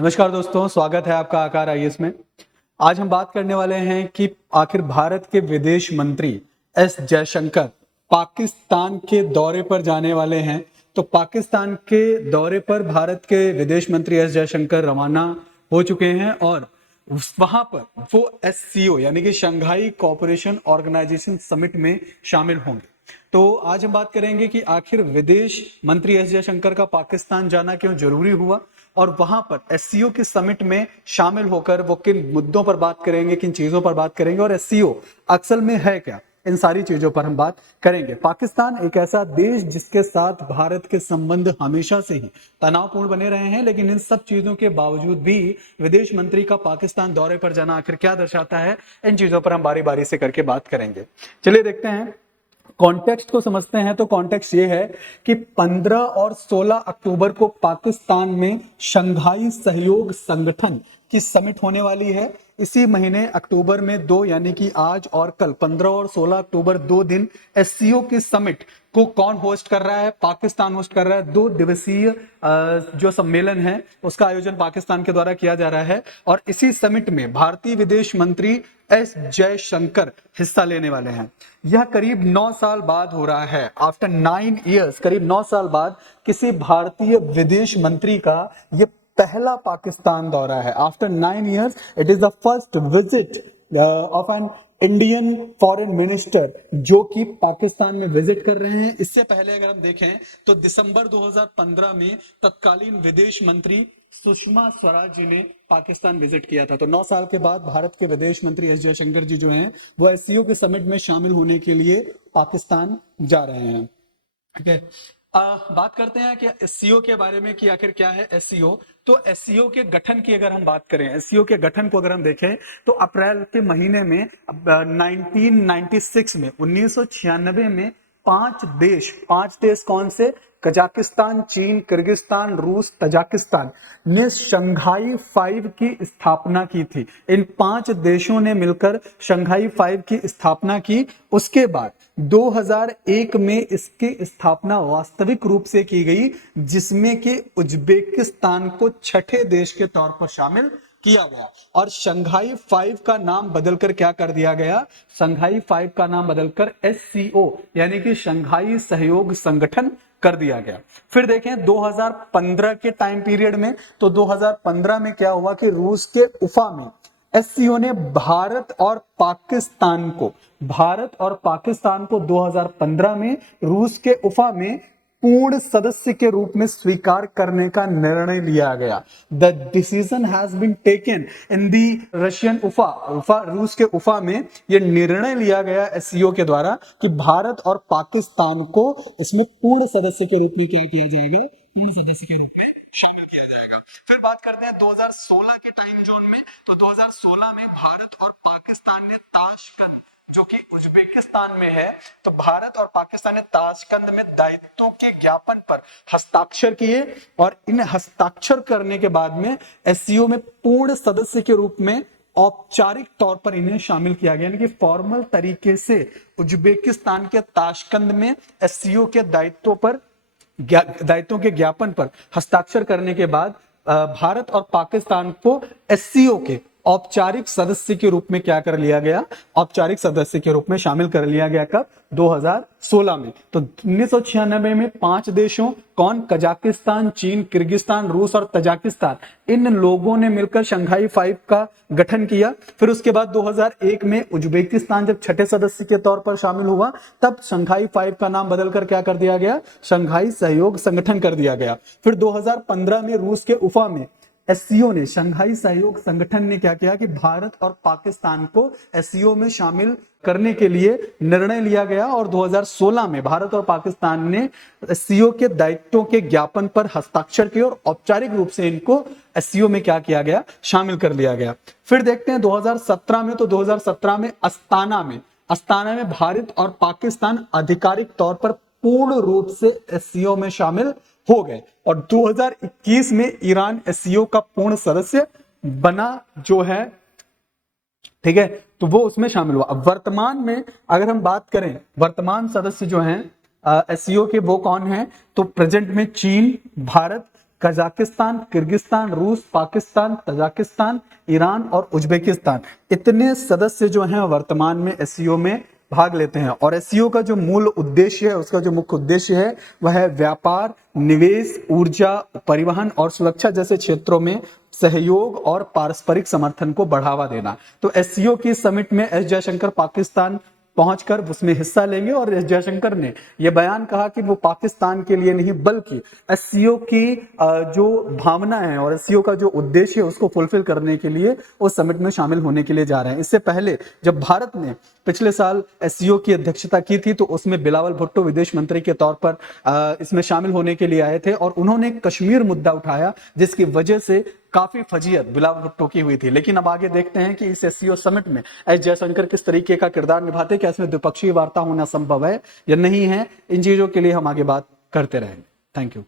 नमस्कार दोस्तों, स्वागत है आपका आकार आईएएस में। आज हम बात करने वाले हैं कि आखिर भारत के विदेश मंत्री एस जयशंकर पाकिस्तान के दौरे पर जाने वाले हैं। तो पाकिस्तान के दौरे पर भारत के विदेश मंत्री एस जयशंकर रवाना हो चुके हैं और वहां पर वो एससीओ यानी कि शंघाई कोऑपरेशन ऑर्गेनाइजेशन समिट में शामिल होंगे। तो आज हम बात करेंगे कि आखिर विदेश मंत्री एस जयशंकर का पाकिस्तान जाना क्यों जरूरी हुआ और वहां पर एससीओ के समिट में शामिल होकर वो किन मुद्दों पर बात करेंगे, किन चीजों पर बात करेंगे और एससीओ असल में है क्या, इन सारी चीजों पर हम बात करेंगे। पाकिस्तान एक ऐसा देश जिसके साथ भारत के संबंध हमेशा से ही तनावपूर्ण बने रहे हैं, लेकिन इन सब चीजों के बावजूद भी विदेश मंत्री का पाकिस्तान दौरे पर जाना आखिर क्या दर्शाता है, इन चीजों पर हम बारी बारी से करके बात करेंगे। चलिए देखते हैं, कॉन्टेक्स्ट को समझते हैं। तो कॉन्टेक्स्ट ये है कि 15 और 16 अक्टूबर को पाकिस्तान में शंघाई सहयोग संगठन की समिट होने वाली है। इसी महीने अक्टूबर में दो यानी कि आज और कल 15 और 16 अक्टूबर 2 दिन एससीओ की समिट को कौन होस्ट कर रहा है? पाकिस्तान होस्ट कर रहा है। 2 दिवसीय जो सम्मेलन है उसका आयोजन पाकिस्तान के द्वारा किया जा रहा है और इसी समिट में भारतीय विदेश मंत्री एस जयशंकर हिस्सा लेने वाले हैं। यह करीब 9 साल बाद हो रहा है। आफ्टर 9 इयर्स, करीब 9 साल बाद किसी भारतीय विदेश मंत्री का यह पहला पाकिस्तान दौरा है। After 9 years it is the first visit of an Indian foreign minister जो कि पाकिस्तान में विजिट कर रहे हैं। इससे पहले अगर हम देखें तो दिसंबर 2015 में तत्कालीन विदेश मंत्री सुषमा स्वराज जी ने पाकिस्तान विजिट किया था। तो 9 साल के बाद भारत के विदेश मंत्री एस जयशंकर जी जो हैं वो एससीओ के समिट में शामिल होने के लिए पाकिस्तान जा रहे हैं। ठीक है, बात करते हैं कि एससीओ के बारे में कि आखिर क्या है एससीओ। तो एससीओ के गठन की अगर हम बात करें, एससीओ के गठन को अगर हम देखें तो अप्रैल के महीने में 1996 में 1996 में 5 देश कौन से? कजाकिस्तान, चीन, किर्गिस्तान, रूस, तजाकिस्तान ने शंघाई 5 की स्थापना की थी। इन 5 देशों ने मिलकर शंघाई 5 की स्थापना की। उसके बाद 2001 में इसकी स्थापना वास्तविक रूप से की गई, जिसमें कि उज्बेकिस्तान को छठे देश के तौर पर शामिल किया गया और शंघाई 5 का नाम बदलकर क्या कर दिया गया? शंघाई 5 का नाम बदलकर एससीओ यानी कि शंघाई सहयोग संगठन कर दिया गया। फिर देखें 2015 के टाइम पीरियड में, तो 2015 में क्या हुआ कि रूस के उफा में एससीओ ने भारत और पाकिस्तान को 2015 में रूस के उफा में पूर्ण सदस्य के रूप में स्वीकार करने का निर्णय लिया गया। The decision has been taken in the Russian Ufa रूस के उफा में यह निर्णय लिया गया एससीओ के द्वारा कि भारत और पाकिस्तान को इसमें पूर्ण सदस्य के रूप में क्या किया जाएगा? पूर्ण सदस्य के रूप में शामिल किया जाएगा। फिर बात करते हैं 2016 के टाइम जोन में। तो 2016 में भारत और पाकिस्तान ने ताशकंद जो कि उज्बेकिस्तान में है, तो भारत और पाकिस्तान ने ताशकंद में दायित्वों के ज्ञापन पर हस्ताक्षर किए और इन हस्ताक्षर करने के बाद में एससीओ में पूर्ण सदस्य के रूप में औपचारिक तौर पर इन्हें शामिल किया गया, यानी कि फॉर्मल तरीके से उज्बेकिस्तान के ताशकंद में एससीओ के दायित्वों के ज्ञापन पर हस्ताक्षर करने के बाद भारत और पाकिस्तान को एससीओ के औपचारिक सदस्य के रूप में क्या कर लिया गया? औपचारिक सदस्य के रूप में शामिल कर लिया गया। कब? 2016 में। तो 1996 में 5 देशों कौन? कजाकिस्तान, चीन, किर्गिस्तान, रूस और तजाकिस्तान, इन लोगों ने मिलकर शंघाई 5 का गठन किया। फिर उसके बाद 2001 में उज्बेकिस्तान जब छठे सदस्य के तौर पर शामिल हुआ, तब शंघाई 5 का नाम बदलकर क्या कर दिया गया? शंघाई सहयोग संगठन कर दिया गया। फिर 2015 में रूस के उफा में एससीओ ने, शंघाई सहयोग संगठन ने क्या किया कि भारत और पाकिस्तान को एससीओ में शामिल करने के लिए निर्णय लिया गया और 2016 में भारत और पाकिस्तान ने एससीओ के दायित्वों के ज्ञापन पर हस्ताक्षर किए और औपचारिक रूप से इनको एससीओ में क्या किया गया? शामिल कर लिया गया। फिर देखते हैं 2017 में। तो 2017 में अस्ताना में भारत और पाकिस्तान आधिकारिक तौर पर पूर्ण रूप से एससीओ में शामिल हो गए और 2021 में ईरान एससीओ का पूर्ण सदस्य बना जो है। ठीक है, तो वो उसमें शामिल हुआ। अब वर्तमान में अगर हम बात करें, वर्तमान सदस्य जो हैं एससीओ के वो कौन हैं? तो प्रेजेंट में चीन, भारत, कजाकिस्तान, किर्गिस्तान, रूस, पाकिस्तान, तजाकिस्तान, ईरान और उज्बेकिस्तान, इतने सदस्य जो हैं वर्तमान में एससीओ में भाग लेते हैं। और एससीओ का जो मूल उद्देश्य है, उसका जो मुख्य उद्देश्य है, वह है व्यापार, निवेश, ऊर्जा, परिवहन और सुरक्षा जैसे क्षेत्रों में सहयोग और पारस्परिक समर्थन को बढ़ावा देना। तो एससीओ की समिट में एस जयशंकर पाकिस्तान पहुंचकर उसमें हिस्सा लेंगे और एस जयशंकर ने यह बयान कहा कि वो पाकिस्तान के लिए नहीं बल्कि एससीओ की जो भावना है और एससीओ का जो उद्देश्य है उसको फुलफिल करने के लिए उस समिट में शामिल होने के लिए जा रहे हैं। इससे पहले जब भारत ने पिछले साल एससीओ की अध्यक्षता की थी तो उसमें बिलावल भुट्टो विदेश मंत्री के तौर पर इसमें शामिल होने के लिए आए थे और उन्होंने कश्मीर मुद्दा उठाया, जिसकी वजह से काफी फजीयत बिलावल भुट्टो की हुई थी। लेकिन अब आगे देखते हैं कि इस एससीओ समिट में एस जयशंकर किस तरीके का किरदार निभाते, क्या इसमें द्विपक्षीय वार्ता होना संभव है या नहीं है। इन चीजों के लिए हम आगे बात करते रहेंगे। Thank you.